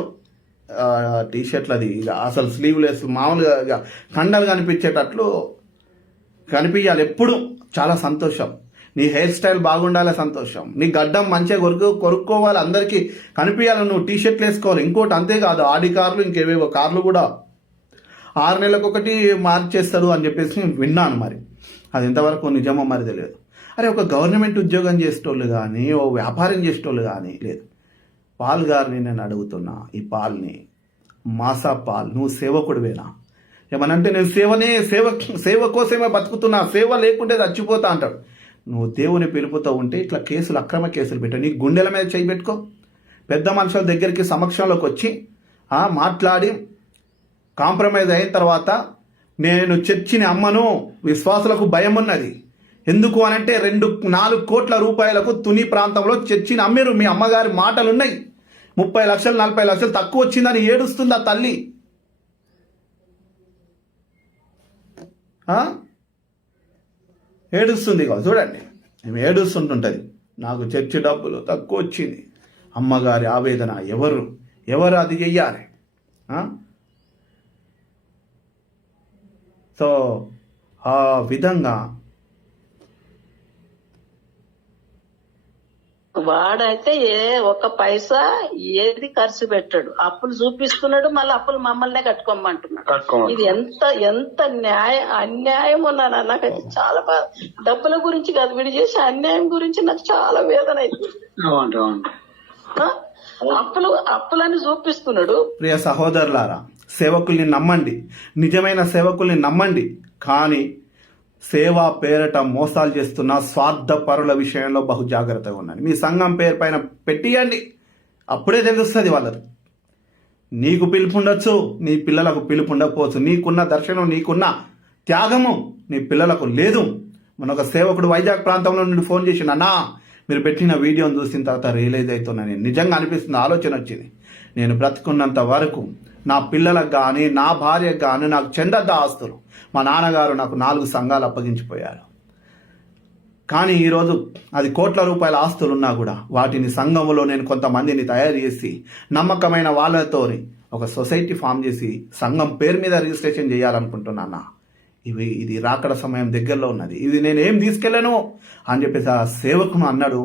టీషర్ట్లు అది అసలు స్లీవ్లెస్, మామూలుగా కండలు కనిపించేటట్లు కనిపించాలి ఎప్పుడు. చాలా సంతోషం. నీ హెయిర్ స్టైల్ బాగుండాలి, సంతోషం. నీ గడ్డం మంచిగా కొరుక్కోవాలి, అందరికీ కనిపించాలి. నువ్వు టీషర్ట్లు వేసుకోవాలి. ఇంకోటి అంతేకాదు, ఆడి కార్లు ఇంకేవేవో కార్లు కూడా 6 నెలలకు ఒకటి మార్చేస్తాడు అని చెప్పేసి విన్నాను. మరి అది ఎంతవరకు నిజమో మరి తెలియదు. అరే, ఒక గవర్నమెంట్ ఉద్యోగం చేసేటోళ్ళు కానీ, ఓ వ్యాపారం చేసేటోళ్ళు కానీ లేదు. పాల్ గారిని నేను అడుగుతున్నా, ఈ పాల్ని, మాసా పాల్, నువ్వు సేవకుడివేనా? ఏమనంటే నేను సేవ కోసమే బతుకుతున్నా, సేవ లేకుంటే చచ్చిపోతా అంటాడు. నువ్వు దేవుని పిలుపుతో ఉంటే ఇట్లా కేసులు, అక్రమ కేసులు పెట్టు. నీ గుండెల మీద చేయి పెట్టుకో. పెద్ద మనుషుల దగ్గరికి సమక్షంలోకి వచ్చి మాట్లాడి కాంప్రమైజ్ అయిన తర్వాత నేను చర్చిని అమ్మను, విశ్వాసులకు భయం ఉన్నది. ఎందుకు అనంటే 4 కోట్ల రూపాయలకు తుని ప్రాంతంలో చర్చిని అమ్మిరు. మీ అమ్మగారి మాటలున్నాయి. 30 లక్షలు 40 లక్షలు తక్కువ వచ్చిందని ఏడుస్తుంది ఆ తల్లి. ఏడుస్తుంది కాదు, చూడండి, మేము ఏడుస్తుంటుంటుంది. నాకు చర్చి డబ్బులు తక్కువ వచ్చింది. అమ్మగారి ఆవేదన. ఎవరు అది చెయ్యాలి? సో ఆ విధంగా వాడైతే ఒక్క పైసా ఏది ఖర్చు పెట్టాడు. అప్పులు చూపిస్తున్నాడు, మళ్ళీ అప్పులు మమ్మల్నే కట్టుకోమంటున్నాడు. ఇది ఎంత అన్యాయం ఉన్నాను. నాకైతే చాలా బాధ. డబ్బుల గురించి కాదు, వీడు చేసే అన్యాయం గురించి నాకు చాలా వేదన అయింది. అప్పులని చూపిస్తున్నాడు. ప్రియ సహోదరులారా, సేవకుల్ని నమ్మండి, నిజమైన సేవకుల్ని నమ్మండి. కానీ సేవా పేరట మోసాలు చేస్తున్న స్వార్థపరుల విషయంలో బహు జాగ్రత్తగా ఉండండి. మీ సంఘం పేరు పైన పెట్టియండి, అప్పుడే తెలుస్తుంది వాళ్ళది. నీకు పిలుపు ఉండొచ్చు, నీ పిల్లలకు పిలుపు ఉండకపోవచ్చు. నీకున్న దర్శనం, నీకున్న త్యాగము నీ పిల్లలకు లేదు. మన ఒక సేవకుడు వైజాగ్ ప్రాంతంలో నుండి ఫోన్ చేసి, అన్నా మీరు పెట్టిన వీడియోని చూసిన తర్వాత రియలైజ్ అవుతున్నాను, నిజంగా అనిపిస్తుంది, ఆలోచన వచ్చింది. నేను బ్రతుకున్నంత వరకు నా పిల్లలకు కానీ నా భార్యకు కానీ నాకు చెందద్ద ఆస్తులు. మా నాన్నగారు నాకు 4 సంఘాలు అప్పగించిపోయారు. కానీ ఈరోజు అది కోట్ల రూపాయల ఆస్తులు ఉన్నా కూడా వాటిని సంఘంలో నేను కొంతమందిని తయారు చేసి నమ్మకమైన వాళ్ళతో ఒక సొసైటీ ఫామ్ చేసి సంఘం పేరు మీద రిజిస్ట్రేషన్ చేయాలనుకుంటున్నాను. ఇది రాకడ సమయం దగ్గరలో ఉన్నది. ఇది నేను ఏం తీసుకెళ్ళాను అని చెప్పేసి ఆ సేవకుడు అన్నాడు.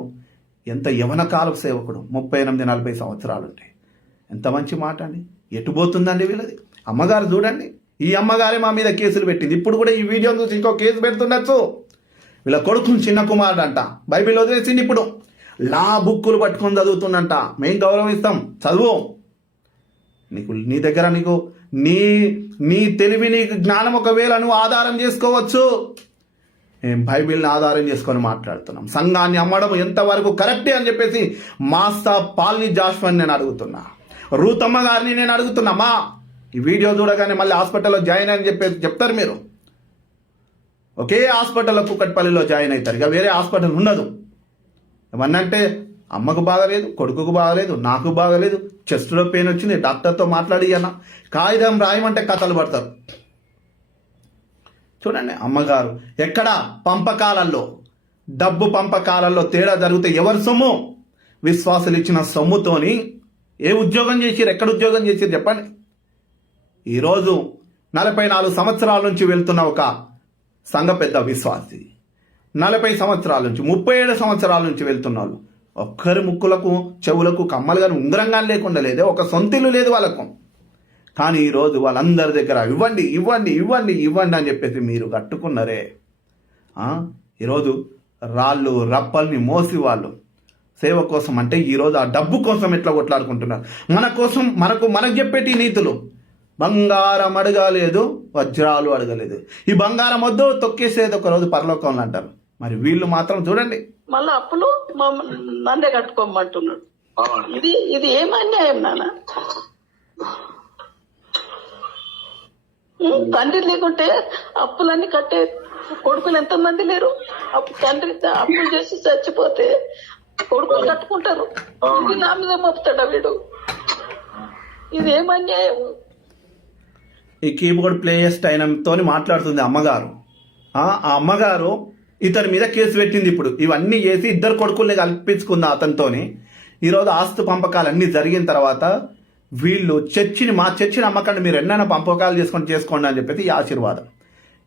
ఎంత యవన కాలపు సేవకుడు, 38-40 సంవత్సరాలు ఉంటాయి. ఎంత మంచి మాట అండి. ఎటుపోతుందండి వీళ్ళది. అమ్మగారు చూడండి, ఈ అమ్మగారే మా మీద కేసులు పెట్టింది. ఇప్పుడు కూడా ఈ వీడియో చూసి ఇంకో కేసు పెడుతుండొచ్చు. వీళ్ళ కొడుకుని చిన్న కుమారుడు అంట, బైబిల్ వదిలేసింది. ఇప్పుడు లా బుక్కులు పట్టుకొని చదువుతుందంట. మేము గౌరవిస్తాం, చదువు. నీ దగ్గర నీ తెలివి, నీకు జ్ఞానం ఒకవేళ నువ్వు ఆధారం చేసుకోవచ్చు. మేము బైబిల్ని ఆధారం చేసుకొని మాట్లాడుతున్నాం. సంఘాన్ని అమ్మడం ఎంతవరకు కరెక్టే అని చెప్పేసి మాస్తా పాల్ని జాష్వాని నేను అడుగుతున్నా. రూతమ్మ గారిని నేను అడుగుతున్నామా, ఈ వీడియో చూడగానే మళ్ళీ హాస్పిటల్లో జాయిన్ అని చెప్తారు మీరు. ఒకే హాస్పిటల్లో కుక్కట్పల్లిలో జాయిన్ అవుతారు, ఇక వేరే హాస్పిటల్ ఉండదు. ఏమన్నంటే అమ్మకు బాగలేదు, కొడుకుకు బాగలేదు, నాకు బాగలేదు, చెస్ట్లో పెయిన్ వచ్చింది, డాక్టర్తో మాట్లాడి అన్న కాగితం రాయమంటే కథలు పడతారు. చూడండి అమ్మగారు ఎక్కడ పంపకాలలో, డబ్బు పంపకాలలో తేడా జరిగితే ఎవరి సొమ్ము? విశ్వాసులు ఇచ్చిన సొమ్ముతోని ఏ ఉద్యోగం చేసిరు? ఎక్కడ ఉద్యోగం చేసిరు చెప్పండి. ఈరోజు 44 సంవత్సరాల నుంచి వెళ్తున్న ఒక సంఘ పెద్ద విశ్వాసి, 40 సంవత్సరాల నుంచి 37 సంవత్సరాల నుంచి వెళ్తున్న వాళ్ళు, ఒక్కరి ముక్కులకు చెవులకు కమ్మలు కానీ ఉంగరంగా లేకుండా లేదే, ఒక సొంతిల్లు లేదు వాళ్ళకు. కానీ ఈరోజు వాళ్ళందరి దగ్గర ఇవ్వండి ఇవ్వండి ఇవ్వండి ఇవ్వండి అని చెప్పేసి మీరు కట్టుకున్నారే. ఈరోజు రాళ్ళు రప్పల్ని మోసి వాళ్ళు సేవ కోసం అంటే ఈరోజు ఆ డబ్బు కోసం ఎట్లా కొట్లాడుకుంటున్నారు. మన కోసం మనకు చెప్పేటి నీతులు, బంగారం అడగలేదు, వజ్రాలు అడగలేదు, ఈ బంగారం వద్దు తొక్కేసేది ఒక రోజు పరలోకంలో అంటారు. మరి వీళ్ళు మాత్రం చూడండి, మళ్ళీ అప్పులు నన్నే కట్టుకోమంటున్నాడు. ఇది ఏం అన్యాయం నాన్న. తండ్రి లేకుంటే అప్పులన్నీ కట్టే కొడుకులు ఎంతమంది లేరు? తండ్రి అప్పులు చేసి చచ్చిపోతే కొడుకులు కట్టుకుంటారు. ఇది నా మీద మోపుతాడా వీడు? ఇది ఏం అన్యాయం. ఈ కీబోర్డ్ ప్లేయర్స్ అయినంతో మాట్లాడుతుంది అమ్మగారు. ఆ అమ్మగారు ఇతని మీద కేసు పెట్టింది. ఇప్పుడు ఇవన్నీ చేసి 2 కొడుకుల్ని కల్పించుకుంది అతనితోని. ఈరోజు ఆస్తు పంపకాలు అన్నీ జరిగిన తర్వాత వీళ్ళు మా చర్చిని అమ్మకండి, మీరు ఎన్నైనా పంపకాలు చేసుకోండి అని చెప్పేసి ఈ ఆశీర్వాదం.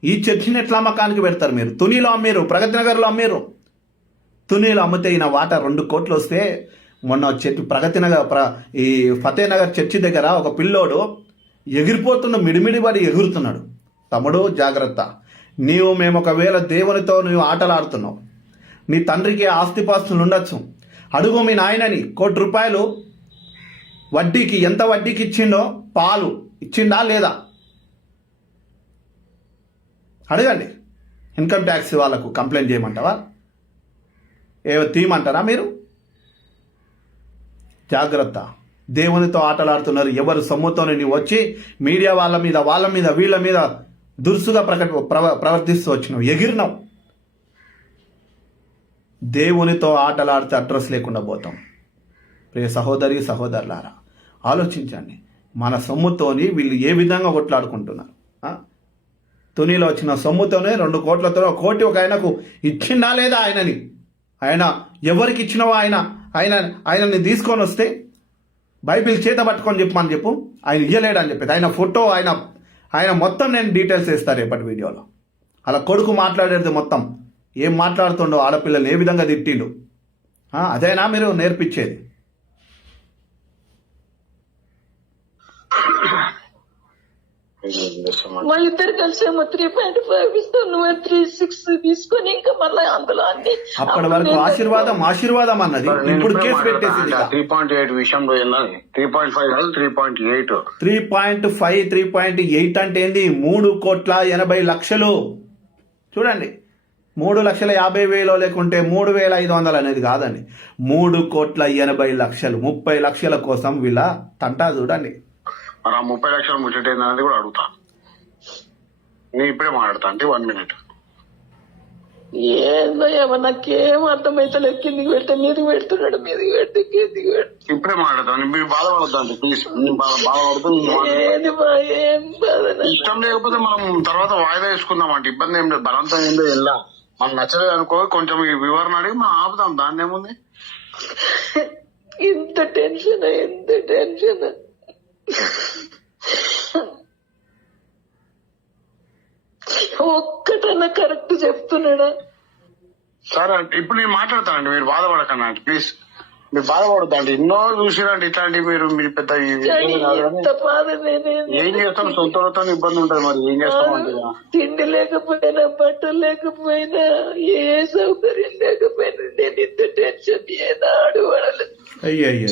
ఈ చర్చిని ఎట్లా అమ్మకానికి పెడతారు? మీరు తునిలో అమ్మేరు, ప్రగతి నగర్లో అమ్మేరు. తునిలో అమ్మితే ఈయన వాటా 2 కోట్లు వస్తే మొన్న ప్రగతి నగర్ ఈ ఫతేనగర్ చర్చి దగ్గర ఒక పిల్లోడు ఎగిరిపోతున్న మిడిమిడిపడి ఎగురుతున్నాడు. తమ్ముడు జాగ్రత్త, మేము ఒకవేళ దేవునితో నువ్వు ఆటలాడుతున్నావు, నీ తండ్రికి ఆస్తిపాస్తులు ఉండొచ్చు, అడుగు మీ నాయనని 1 కోటి రూపాయలు వడ్డీకి, ఎంత వడ్డీకి ఇచ్చిండో, పాలు ఇచ్చిండా లేదా అడగండి. ఇన్కమ్ ట్యాక్స్ వాళ్ళకు కంప్లైంట్ చేయమంటావా? తీయమంటారా మీరు? జాగ్రత్త, దేవునితో ఆటలాడుతున్నారు. ఎవరు సొమ్ముతోనే నీవు వచ్చి మీడియా వాళ్ళ మీద వీళ్ళ మీద దురుసుగా ప్రవర్తిస్తూ వచ్చినావు, ఎగిరినావు. దేవునితో ఆటలాడితే అడ్రస్ లేకుండా పోతాం. ప్రియ సహోదరి సహోదరులారా, ఆలోచించండి. మన సొమ్ముతోని వీళ్ళు ఏ విధంగా కొట్లాడుకుంటున్నారు. తునిలో వచ్చిన సొమ్ముతోనే 2 కోట్లతో 1 కోటి ఒక ఆయనకు ఇచ్చిందా లేదా? ఆయన ఎవరికి ఇచ్చినవో ఆయనని తీసుకొని వస్తే బైబిల్ చేత పట్టుకొని చెప్పమని చెప్పు. ఆయన ఇయ్యలేడని చెప్పేది. ఆయన ఫోటో ఆయన మొత్తం నేను డీటెయిల్స్ ఇస్తాను రేపటి వీడియోలో. అలా కొడుకు మాట్లాడేది మొత్తం ఏం మాట్లాడుతుండో, ఆడపిల్లలు ఏ విధంగా తిట్టిండు, అదేనా మీరు నేర్పించేది? మా ఇద్దరు కలిసేమో 3.5 ఇస్తాను, నువ్వు 3.6 తీసుకొని ఇంకా మళ్ళీ అందులో అన్ని అప్పటి వరకు ఆశీర్వాదం అన్నది. ఇప్పుడు కేసు పెట్టేసింది. 3.8 విషయంలో 3.5 3.8 3.8 అంటే ఏంది? 3,80,00,000. చూడండి, 3,50,000 లేకుంటే 3,500 అనేది కాదండి. 3,80,00,000, 30 లక్షల కోసం వీళ్ళ తంటా చూడండి. మరి ఆ 30 లక్షలు ముచ్చటేంది అనేది కూడా అడుగుతా. నేను ఇప్పుడే మాట్లాడతా అంటే 1 minute. ఏందో ఏమో నాకేం అర్థమైతలేదు. కిందికి పెడితే మీదికి పెడుతున్నాడు, మీదికి పెడితే కిందికి పెడుతున్నాడు. ఇప్పుడే మాట్లాడతాను. మీరు బాధపడద్దు ప్లీజ్. బాధపడుతూ ఏం బాధ? ఇష్టం లేకపోతే మనం తర్వాత వాయిదా వేసుకుందాం అంటే ఇబ్బంది ఏం లేదు. బలంతం ఏందో వెళ్ళా మనకు నచ్చలేదు అనుకో, కొంచెం ఈ వివరణ అడిగి మనం ఆపుదాం. దాన్ని ఏముంది? ఇంత టెన్షన్ ఒక్కటన్నా కరెక్ట్ చెప్తున్నాడా? సరే ఇప్పుడు నేను మాట్లాడతానండి, మీరు బాధపడకండి అంటే ప్లీజ్. మీరు బాధపడద్దు అంటే ఎన్నో చూసిరండి ఇట్లాంటివి. మీరు పెద్ద ఏం చేస్తాం? సొంతలతో ఇబ్బంది ఉంటుంది. మరి ఏం చేస్తాం అంటే తిండి లేకపోయినా, బట్టలు లేకపోయినా, ఏ సౌకర్యం లేకపోయినా నేను ఇంత టెన్షన్ ఏనాడు పడలేదు.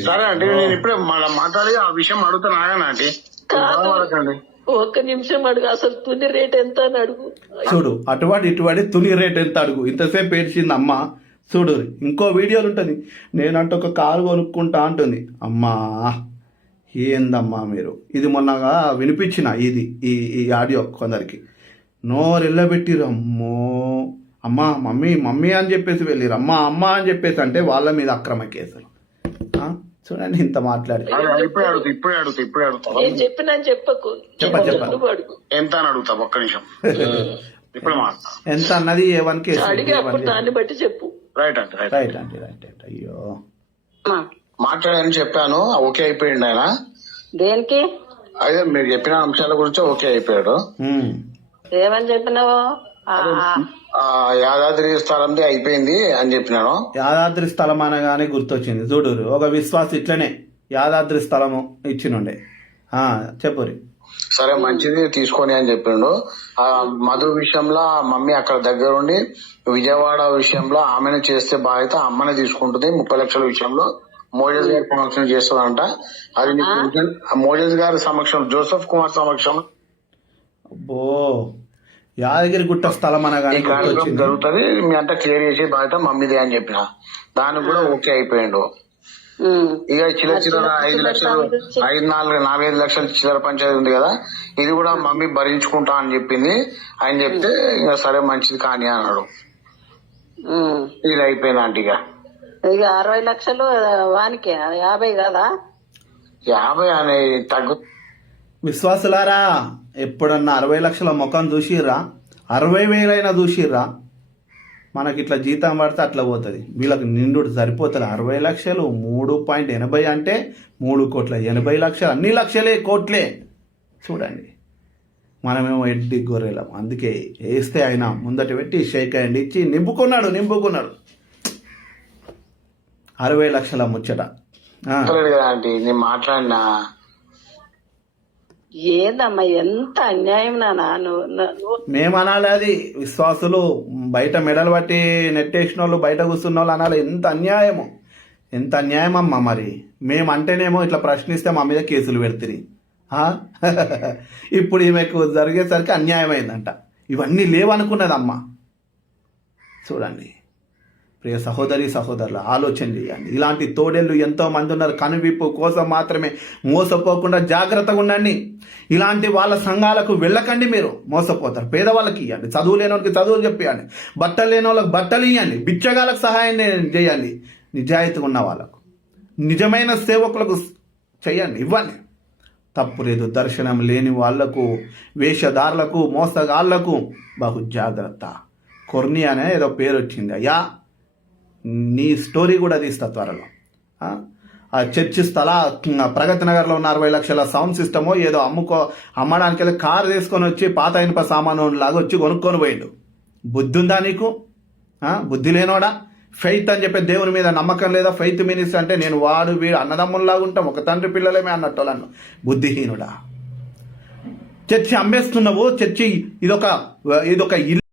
సరే అంటే నేను ఇప్పుడే మాట్లాడి ఆ విషయం అడుగుతాను. ఆగానండి, బాధపడకండి. ఒక్క నిమిషం అడుగు. అసలు తుని రేట్ ఎంత అని అడుగు. చూడు, ఇటువంటి తుని రేట్ ఎంత అడుగు. ఇంతసేపు ఏడ్చింది అమ్మ. చూడు, ఇంకో వీడియోలు ఉంటుంది. నేనంటే ఒక కారు కొనుక్కుంటా అంటుంది. అమ్మా ఏందమ్మా మీరు? ఇది మొన్నగా వినిపించిన ఈ ఆడియో కొందరికి నోరెళ్ళబెట్టిరు. అమ్మా మమ్మీ అని చెప్పేసి వెళ్ళిరు. అమ్మ అని చెప్పేసి అంటే వాళ్ళ మీద అక్రమ కేసులు. చూడండి, ఇంత మాట్లాడి ఇప్పుడే అడుగుతా. నేను చెప్పినా చెప్పకు. చెప్ప ఎంత అని అడుగుతా. ఒక్క నిమిషం. ఇప్పుడు ఎంత అన్నది A1 కేసు అడిగి అప్పుడు దాన్ని బట్టి చెప్పు. రైట్ అండి. రైట్. అయ్యో, మాట్లాడని చెప్పాను. ఓకే అయిపోయింది ఆయన. దేనికి? అదే మీరు చెప్పిన అంశాల గురించి ఓకే అయిపోయాడు. ఏమని చెప్పినావు? యాదాద్రి స్థలంది అయిపోయింది అని చెప్పినాను. యాదాద్రి స్థలం అనగానే గుర్తొచ్చింది. చూడు, ఒక విశ్వాసం ఇట్లనే యాదాద్రి స్థలము ఇచ్చినుండే. చెప్పురి. సరే మంచిది తీసుకొని అని చెప్పిండు. ఆ మధు విషయంలో మమ్మీ అక్కడ దగ్గరుండి, విజయవాడ విషయంలో ఆమెను చేస్తే బాధ్యత అమ్మనే తీసుకుంటుంది. 30 లక్షల విషయంలో మోజస్ గారి సమక్షం చేస్తుందంట. అది మోజస్ గారి సమక్షం, జోసెఫ్ కుమార్ సమక్షం యాదగిరి గుట్ట స్థలం అనగానే జరుగుతుంది. మీ అంతా క్లియర్ చేసే బాధ్యత మమ్మీదే అని చెప్పిన. దానికి కూడా ఓకే అయిపోయిండు. ఇక చిల్లర 5 లక్షలు 4-5 లక్షల చిల్లర పంచాయతీ ఉంది కదా, ఇది కూడా మమ్మీ భరించుకుంటా అని చెప్పింది. ఆయన చెప్తే ఇంకా సరే మంచిది కానీ అన్నాడు. ఇది అయిపోయింది అంటే ఇక 60 లక్షలు వానికి 50 కదా? 50 అనే తగ్గు. విశ్వాసులారా, ఎప్పుడన్నా 60 లక్షల ముఖం చూసిర్రా? 60,000 చూసిర్రా? మనకి ఇట్లా జీతం పడితే అట్లా పోతుంది. వీళ్ళకి నిండు సరిపోతుంది. 60 లక్షలు 3.80 అంటే 3,80,00,000. అన్ని లక్షలే, కోట్లే. చూడండి, మనమేమో ఎడ్డి గొర్రెలం. అందుకే వేస్తే ఆయన ముందట పెట్టి షేక్ హ్యాండ్ ఇచ్చి నింపుకున్నాడు. 60 లక్షల ముచ్చట. నేను మాట్లాడినా ఏందమ్మా, ఎంత అన్యాయం నాన్న. మేమనాలి అది. విశ్వాసులు బయట మెడలు పట్టి నెట్టేసిన వాళ్ళు, బయట కూర్చున్న వాళ్ళు అనాలి. ఎంత అన్యాయం అమ్మా. మరి మేమంటేనేమో ఇట్లా ప్రశ్నిస్తే మా మీద కేసులు పెడుతుంది. ఇప్పుడు ఈమెకు జరిగేసరికి అన్యాయం అయిందంట. ఇవన్నీ లేవనుకున్నదమ్మా. చూడండి, ప్రియ సహోదరి సహోదరులు ఆలోచన చేయండి. ఇలాంటి తోడేళ్ళు ఎంతో మంది ఉన్నారు. కనువిప్పు కోసం మాత్రమే మోసపోకుండా జాగ్రత్తగా ఉండండి. ఇలాంటి వాళ్ళ సంఘాలకు వెళ్ళకండి, మీరు మోసపోతారు. పేదవాళ్ళకి ఇవ్వండి, చదువు లేని వాళ్ళకి చదువులు చెప్పియండి, బట్టలు లేని వాళ్ళకి బట్టలు ఇవ్వండి, బిచ్చగాళ్ళకు సహాయం చేయండి. నిజాయితీగా ఉన్న వాళ్ళకు, నిజమైన సేవకులకు చేయండి, ఇవ్వండి, తప్పు లేదు. దర్శనం లేని వాళ్లకు, వేషధారులకు, మోసగాళ్లకు బహు జాగ్రత్త. కొర్ని అనే ఏదో పేరు వచ్చింది. అయ్యా, నీ స్టోరీ కూడా తీస్తా త్వరలో. ఆ చర్చి ప్రగతి నగర్లో ఉన్న 60 లక్షల సౌండ్ సిస్టమో ఏదో అమ్మడానికి వెళ్ళి కారు తీసుకొని వచ్చి పాత ఇనుప సామాను లాగా వచ్చి కొనుక్కొని పోయిండు. బుద్ధి ఉందా నీకు? బుద్ధి లేనోడా? ఫెయిత్ అని చెప్పి దేవుని మీద నమ్మకం లేదా? ఫెయిత్ మినిస్టర్ అంటే నేను వాడు వీడు అన్నదమ్ముల్లాగా ఉంటాం, ఒక తండ్రి పిల్లలేమే అన్నట్టు అన్ను. బుద్ధిహీనుడా. చర్చి అమ్మేస్తున్నావు. చర్చి ఇదొక ఇల్లు.